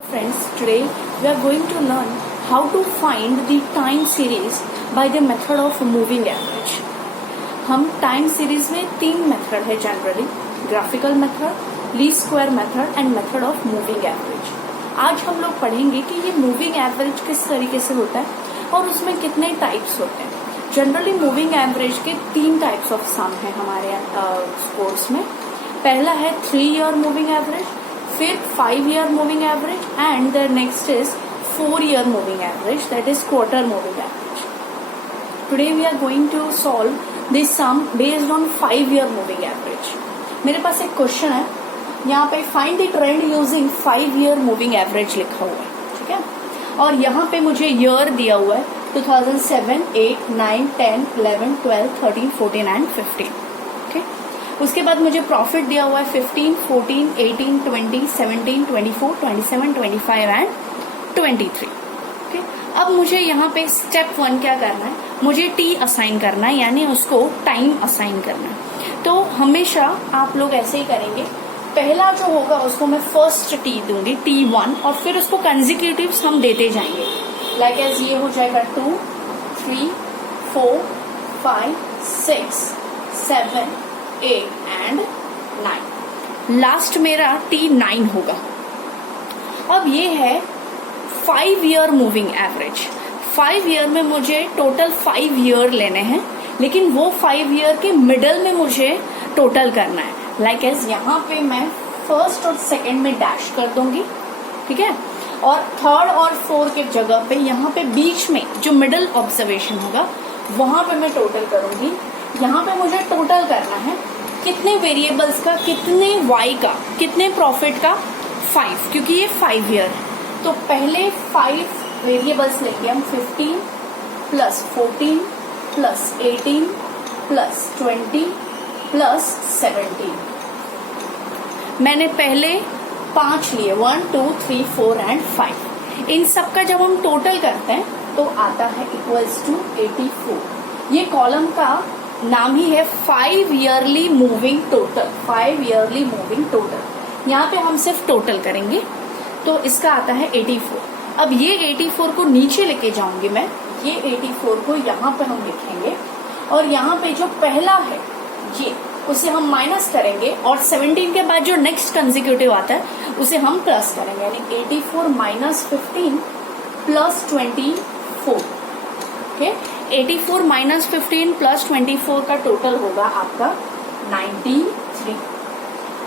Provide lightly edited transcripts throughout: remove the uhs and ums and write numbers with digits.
Friends, today we are going to learn how to find the time series by the method of moving average. हम time series में तीन method है generally, graphical method, least square method and method of moving average. आज हम लोग पढ़ेंगे कि ये मूविंग एवरेज किस तरीके से होता है और उसमें कितने टाइप्स होते हैं. जनरली मूविंग एवरेज के तीन टाइप्स ऑफ सम है हमारे कोर्स में. पहला है 3 ईयर मूविंग एवरेज, फिर 5 year moving average and the next is 4 year moving average, that is quarter moving average. Today we are going to solve this sum based on 5 year moving average. मेरे पास एक question है, यहाँ पे find the trend using 5 year moving average लिखा हुआ है, ठीक है. और यहाँ पे मुझे ईयर दिया हुआ है 2007, 8, 9, 10, 11, 12, 13, 14 एंड 15. उसके बाद मुझे प्रॉफिट दिया हुआ है 15, 14, 18, 20, 17, 24, 27, 25 एंड 23. ओके, अब मुझे यहाँ पे स्टेप 1 क्या करना है, मुझे टी असाइन करना है, यानी उसको टाइम असाइन करना है. तो हमेशा आप लोग ऐसे ही करेंगे, पहला जो होगा उसको मैं फर्स्ट टी दूंगी, T1, और फिर उसको कंसेक्यूटिव्स हम देते जाएंगे. लाइक एज ये हो जाएगा 2, 3, 4, 5, 6, 7, 8 एंड 9. लास्ट मेरा T9 होगा. अब ये है 5 ईयर मूविंग एवरेज. 5 ईयर में मुझे टोटल 5 ईयर लेने हैं, लेकिन वो 5 ईयर के मिडल में मुझे टोटल करना है. लाइक एज यहाँ पे मैं फर्स्ट और सेकंड में डैश कर दूंगी, ठीक है, और थर्ड और फोर्थ के जगह पे यहाँ पे बीच में जो मिडल ऑब्जर्वेशन होगा वहां पे मैं टोटल करूंगी. यहाँ पे मुझे टोटल करना है कितने वेरिएबल्स का, कितने वाई का, कितने प्रॉफिट का, 5, क्योंकि ये 5 ईयर है. तो पहले 5 वेरिएबल्स लेंगे हम, 15 प्लस 14 प्लस 18 प्लस 20 प्लस 17. मैंने पहले 5 लिए, 1, 2, 3, 4 एंड 5. इन सब का जब हम टोटल करते हैं तो आता है इक्वल्स टू 84. ये कॉलम का नाम ही है 5 yearly moving total. 5 yearly moving total. यहाँ पे हम सिर्फ टोटल करेंगे, तो इसका आता है 84. अब ये 84 को नीचे लेके जाऊंगी मैं, ये 84 को यहाँ पे हम लिखेंगे, और यहाँ पे जो पहला है ये उसे हम माइनस करेंगे, और 17 के बाद जो नेक्स्ट कंसेक्यूटिव आता है उसे हम प्लस करेंगे, यानी 84 minus 15 plus 24. Okay, 84 minus 15 plus 24 का टोटल होगा आपका 93.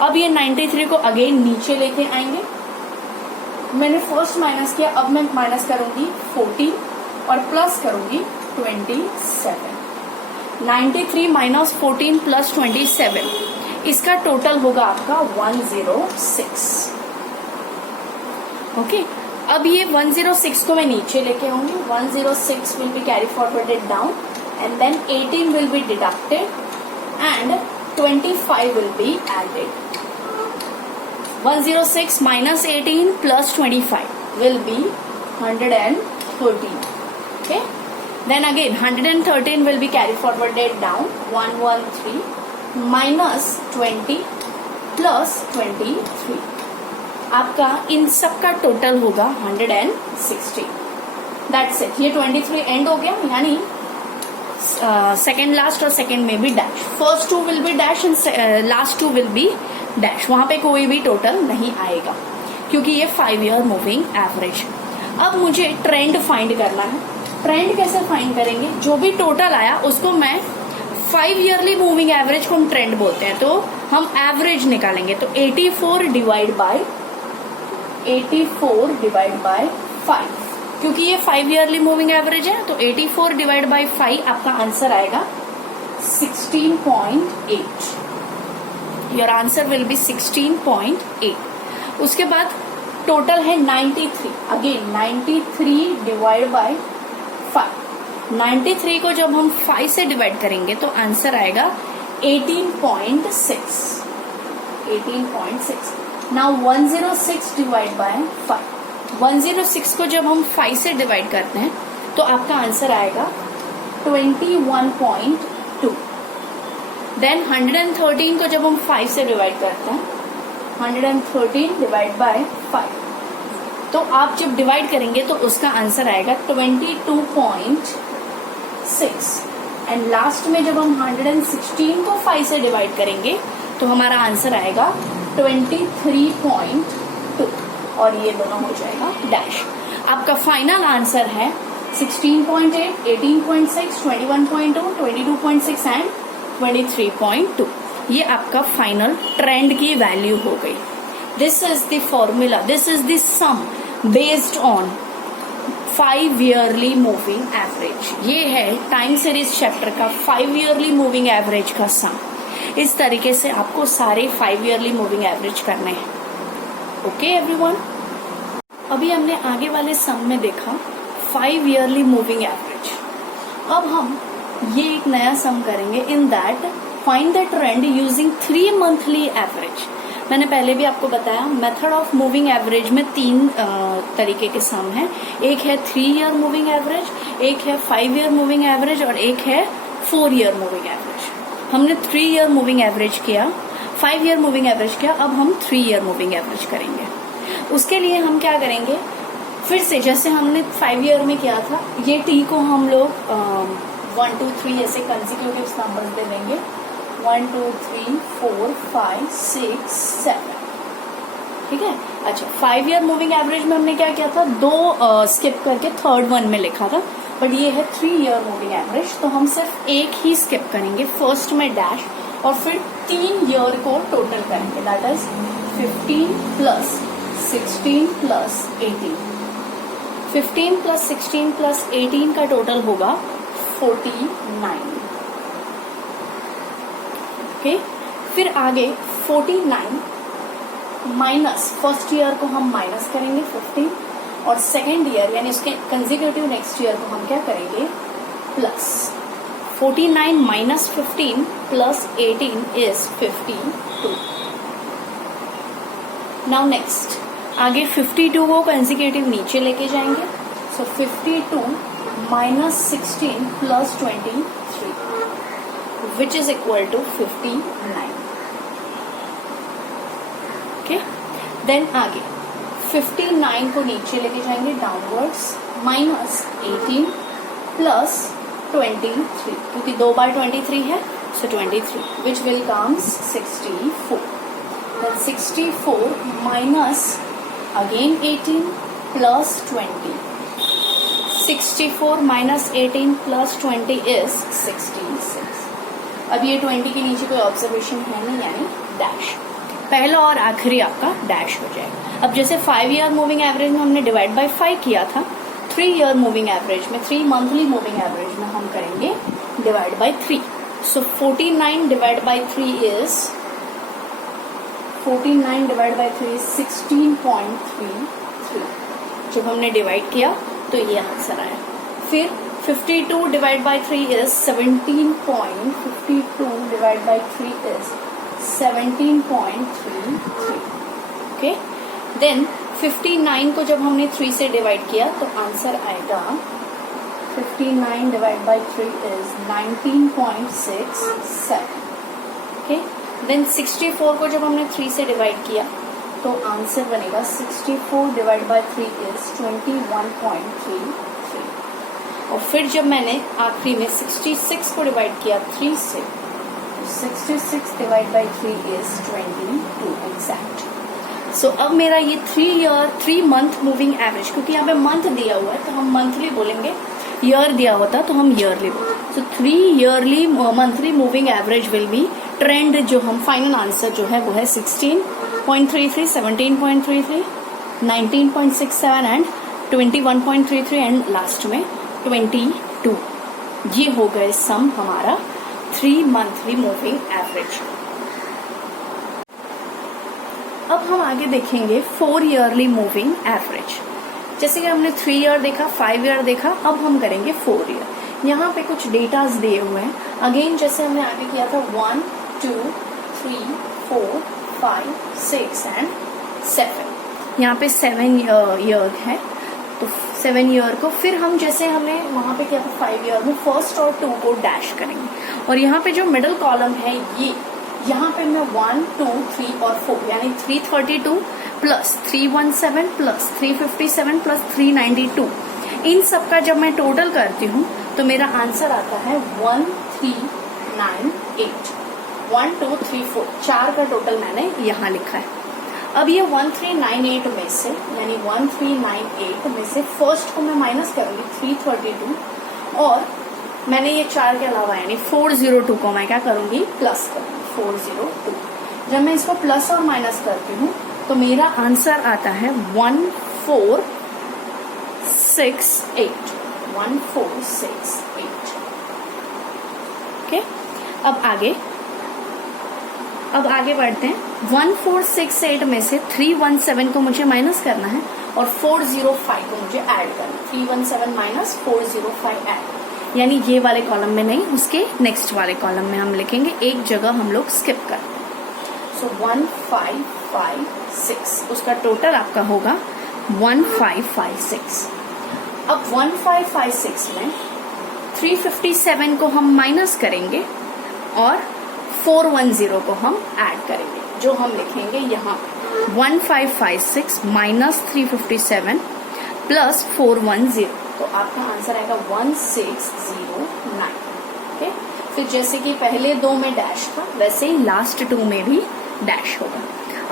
अब ये 93 को अगेन नीचे लेके आएंगे. मैंने फर्स्ट माइनस किया, अब मैं माइनस करूंगी 14 और प्लस करूंगी 27. 93 माइनस 14 प्लस 27, इसका टोटल होगा आपका 106. ओके, अब ये 106 को मैं नीचे लेके आऊंगी. 106 will be carry forwarded down and then 18 will be deducted and 25 will be added. 106 minus 18 plus 25 will be 113. Okay, then again 113 will be carry forwarded down. 113 minus 20 plus 23. आपका इन सब का टोटल होगा 160. That's it. ये 23 and हो गया, यानी second last और second में भी dash. First 2 will be dash and last 2 will be dash. वहां पे कोई भी टोटल नहीं आएगा क्योंकि ये 5 ईयर मूविंग एवरेज. अब मुझे ट्रेंड फाइंड करना है. ट्रेंड कैसे फाइंड करेंगे, जो भी टोटल आया उसको मैं 5 ईयरली मूविंग एवरेज को हम ट्रेंड बोलते हैं, तो हम एवरेज निकालेंगे. तो 84 डिवाइड बाय 5, क्योंकि ये 5 ईयरली मूविंग एवरेज है, तो 84 डिवाइड बाय 5 आपका आंसर आएगा 16.8. Your answer will be 16.8. उसके बाद टोटल है 93. Again 93 divide by 5. 93 को जब हम 5 से डिवाइड करेंगे तो आंसर आएगा 18.6. 18.6. Now 106 divide by 5. 106 को जब हम 5 से डिवाइड करते हैं तो आपका आंसर आएगा 21.2. देन 113 को जब हम 5 से डिवाइड करते हैं, 113 डिवाइड बाय 5, तो आप जब डिवाइड करेंगे तो उसका आंसर आएगा 22.6 एंड लास्ट में जब हम 116 को 5 से डिवाइड करेंगे तो हमारा आंसर आएगा 23.2 और ये दोनों हो जाएगा डैश। आपका फाइनल आंसर है 16.8, 18.6, 21.2, 22.6 एंड 23.2। ये आपका फाइनल ट्रेंड की वैल्यू हो गई। This is the formula, this is the sum based on 5 yearly moving average. ये है टाइम सीरीज चैप्टर का 5 ईयरली मूविंग एवरेज का सम। इस तरीके से आपको सारे 5 ईयरली मूविंग एवरेज करने हैं। ओके एवरीवन, अभी हमने आगे वाले सम में देखा 5 ईयरली मूविंग एवरेज। अब हम ये एक नया सम करेंगे, in that find the trend using 3 monthly average. मैंने पहले भी आपको बताया मेथड ऑफ मूविंग एवरेज में 3 तरीके के सम हैं। एक है 3 ईयर मूविंग एवरेज, एक है 5 ईयर मूविंग एवरेज और एक है 4 ईयर मूविंग एवरेज। हमने 3 ईयर मूविंग एवरेज किया, 5 ईयर मूविंग एवरेज किया, अब हम 3 ईयर मूविंग एवरेज करेंगे। उसके लिए हम क्या करेंगे, फिर से जैसे हमने 5 ईयर में किया था, ये टी को हम लोग 1 2 3 ऐसे कंसेक्यूटिव नंबर्स दे देंगे, 1 2 3 4 5 6 7। ठीक है। अच्छा, 5 ईयर मूविंग एवरेज में हमने क्या किया था, 2 स्किप करके थर्ड वन में लिखा था, बट ये है 3 ईयर मूविंग एवरेज, तो हम सिर्फ एक ही स्किप करेंगे, फर्स्ट में डैश और फिर 3 ईयर को टोटल करेंगे, that is 15 plus 16 plus 18। 15 plus 16 plus 18 का टोटल होगा 49। ओके, फिर आगे 49 माइनस फर्स्ट ईयर को हम माइनस करेंगे 15 और सेकेंड ईयर यानी उसके कंसेक्यूटिव नेक्स्ट ईयर को हम क्या करेंगे plus. 49 minus 15 plus 18 is 52। Now next आगे 52 को कंसेक्यूटिव नीचे लेके जाएंगे, so 52 minus 16 plus 23 which is equal to 59। Okay, then आगे 59 को नीचे लेके जाएंगे डाउनवर्ड्स, माइनस 18 प्लस 23 क्योंकि 2 बार 23 है, सो 23 which will comes 64। then 64 minus again 18 plus 20. 64 minus 18 plus 20 is 66. अब ये 20 के नीचे कोई ऑब्जर्वेशन है नहीं, यानी डैश। पहला और आखिरी आपका डैश हो जाएगा। अब जैसे 5 ईयर मूविंग एवरेज में हमने डिवाइड बाय 5 किया था, 3 ईयर मूविंग एवरेज में 3 मंथली मूविंग एवरेज में हम करेंगे divide by 3। So 49 divide by 3 is 49 divide by 3 is 16.33। जब हमने डिवाइड किया तो ये आंसर आया। फिर 52 divide by 3 is 17.52 divide by 3 is 17.33। Okay, then 59 को जब हमने 3 से डिवाइड किया तो आंसर आएगा 59 divide by 3 is 19.67। Okay, then 64 को जब हमने 3 से डिवाइड किया तो आंसर बनेगा 64 डिवाइड बाय 3 इज 21.33। और फिर जब मैंने आखिरी में 66 को डिवाइड किया 3 से, 66 डिवाइड बाय 3 इज 22 एग्जैक्ट। सो अब मेरा ये 3 मंथ मूविंग एवरेज, क्योंकि यहाँ पे मंथ दिया हुआ है तो हम मंथली बोलेंगे, ईयर दिया होता तो हम ईयरली बोलेंगे। सो 3 yearly monthly moving average will be trend. जो हम फाइनल आंसर जो है वो है 16.33, 17.33, 19.67 एंड 21.33 एंड लास्ट में 22। ये हो गए सम हमारा 3 मंथली मूविंग एवरेज। अब हम आगे देखेंगे 4 ईयरली मूविंग एवरेज। जैसे कि हमने 3 ईयर देखा, 5 ईयर देखा, अब हम करेंगे 4 ईयर। यहाँ पे कुछ डेटाज दिए हुए हैं। अगेन जैसे हमने आगे किया था 1 2 3 4 5 6 एंड 7, यहाँ पे 7 ईयर है तो 7 ईयर को फिर हम जैसे हमने वहां पे किया था 5 ईयर में फर्स्ट और 2 को डैश करेंगे। और यहाँ पे जो मिडिल कॉलम है ये, यहाँ पे मैं 1 2 3 और 4 यानी 332 प्लस 317 प्लस 357 प्लस 392, इन सब का जब मैं टोटल करती हूँ तो मेरा आंसर आता है 1398। 1 2 3 4 4 का टोटल मैंने यहाँ लिखा है। अब ये 1398 में से यानी 1398 में से फर्स्ट को मैं माइनस करूंगी 332 और मैंने ये 4 के अलावा यानी 402 को मैं क्या करूंगी प्लस करूंगी 402। जब मैं इसको प्लस और माइनस करती हूँ तो मेरा आंसर आता है 1468। 1468। ओके, अब आगे बढ़ते हैं। 1468 में से 317 को मुझे माइनस करना है और 405 को मुझे ऐड करना है। 317 माइनस 405 ऐड, यानी ये वाले कॉलम में नहीं, उसके नेक्स्ट वाले कॉलम में हम लिखेंगे, एक जगह हम लोग स्किप करते हैं। सो 1556, उसका टोटल आपका होगा 1556। अब 1556 में 357 को हम माइनस करेंगे और 410 को हम ऐड करेंगे, जो हम लिखेंगे यहाँ 1556 माइनस 357 प्लस 410, तो आपका आंसर आएगा 1609। ओके, फिर जैसे कि पहले 2 में डैश था वैसे ही लास्ट 2 में भी डैश होगा।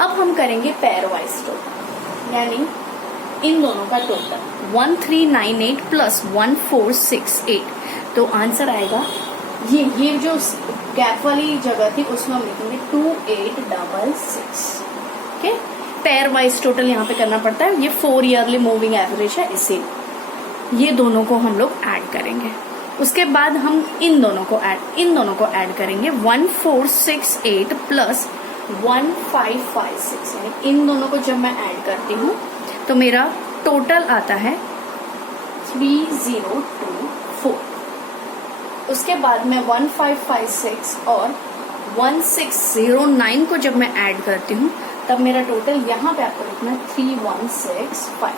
अब हम करेंगे पेयर वाइज टोटल, यानी इन दोनों का टोटल 1398 प्लस 1468, तो आंसर आएगा ये जो गैप वाली जगह थी उसमें हम लिखेंगे 2866। ओके, पेयर वाइज टोटल यहाँ पे करना पड़ता है, ये 4 ईयरली मूविंग एवरेज है, इसे ये दोनों को हम लोग ऐड करेंगे। उसके बाद हम इन दोनों को ऐड करेंगे 1468 प्लस 1556, यानी इन दोनों को जब मैं ऐड करती हूँ तो मेरा टोटल आता है 3024। उसके बाद मैं 1556 और 1609 को जब मैं ऐड करती हूँ तब मेरा टोटल यहाँ पे आपको लिखना है 3165।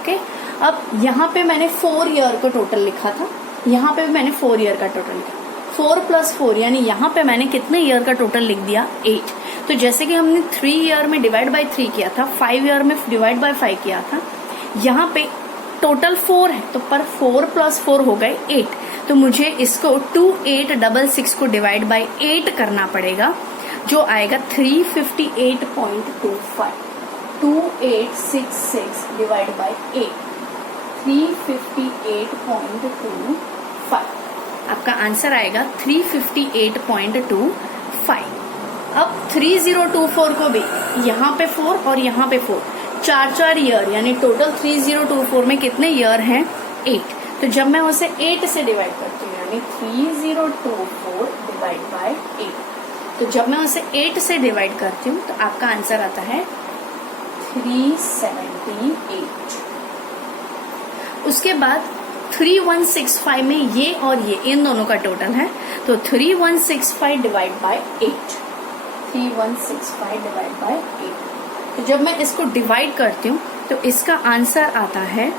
ओके, अब यहाँ पे मैंने 4 ईयर का टोटल लिखा था, यहाँ पे भी मैंने 4 ईयर का टोटल लिखा, 4 प्लस 4 यानी यहाँ पे मैंने कितने ईयर का टोटल लिख दिया 8। तो जैसे कि हमने 3 ईयर में डिवाइड बाय 3 किया था, 5 ईयर में डिवाइड बाय 5 किया था, यहाँ पे टोटल 4 है तो पर 4 प्लस 4 हो गए 8, तो मुझे इसको 2866 को डिवाइड बाय 8 करना पड़ेगा, जो आएगा 358.25। 2866 डिवाइड बाय 8, 358.25, आपका आंसर आएगा 358.25। अब 3024 को भी यहाँ पे 4 और यहाँ पे 4, 4 ईयर, यानी टोटल 3024 में कितने ईयर हैं 8, तो जब मैं उसे 8 से डिवाइड करती हूँ यानी 3024 डिवाइड बाय 8, तो जब मैं उसे 8 से डिवाइड करती हूँ तो आपका आंसर आता है 378। उसके बाद 3165 में ये और ये इन दोनों का टोटल है, तो 3165 डिवाइड बाय 8, 3165 डिवाइड बाय 8, तो जब मैं इसको डिवाइड करती हूँ तो इसका आंसर आता है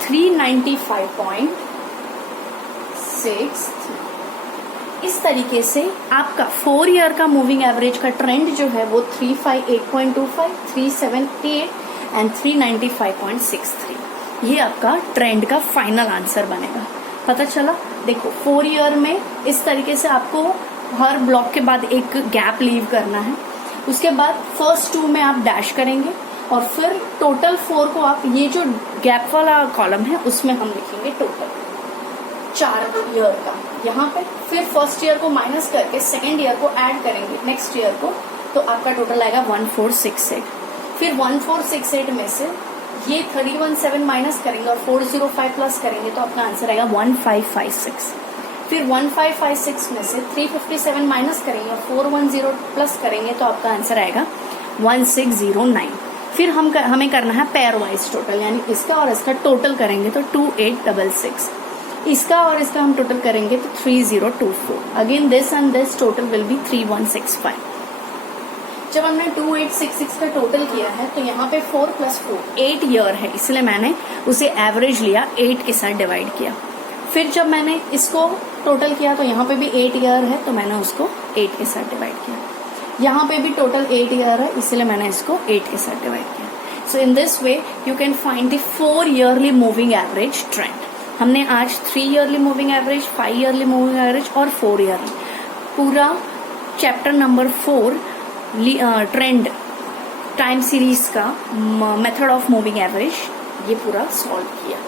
395.63। इस तरीके से आपका 4 ईयर का मूविंग एवरेज का ट्रेंड जो है वो 358.25, 378 एंड 395.63, ये आपका ट्रेंड का फाइनल आंसर बनेगा। पता चला? देखो 4 ईयर में इस तरीके से आपको हर ब्लॉक के बाद एक गैप लीव करना है, उसके बाद फर्स्ट 2 में आप डैश करेंगे और फिर टोटल 4 को आप ये जो गैप वाला कॉलम है उसमें हम लिखेंगे टोटल 4 ईयर का यहाँ पे, फिर फर्स्ट ईयर को माइनस करके सेकेंड ईयर को ऐड करेंगे नेक्स्ट ईयर को, तो आपका टोटल आएगा 1468। फिर 1468 में से ये 317 माइनस करेंगे और 405 प्लस करेंगे तो आपका आंसर आएगा 1556। फिर 1556 में से 357 माइनस करेंगे और 410 प्लस करेंगे तो आपका आंसर आएगा 1609। फिर हमें करना है पेयर वाइज टोटल, यानी इसका और इसका टोटल करेंगे तो 2866, इसका और इसका हम टोटल करेंगे तो 3024। Again this and this total will be 3165। जब हमने 2866 का टोटल किया है तो यहाँ पे 4 प्लस 4 8 ईयर है, इसलिए मैंने उसे एवरेज लिया, 8 के साथ डिवाइड किया। फिर जब मैंने इसको टोटल किया तो यहाँ पे भी 8 ईयर है तो मैंने उसको 8 के साथ डिवाइड किया। यहाँ पे भी टोटल 8 ईयर है, इसलिए मैंने इसको 8 के साथ डिवाइड किया। So in this way you can find the 4 yearly moving average trend. हमने आज 3 yearly moving average, 5 yearly moving average और 4 ईयरली पूरा chapter number 4 trend time series का मेथड ऑफ मूविंग एवरेज ये पूरा सॉल्व किया।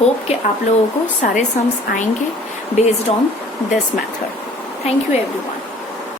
होप कि आप लोगों को सारे सम्स आएंगे based on this method. Thank you everyone.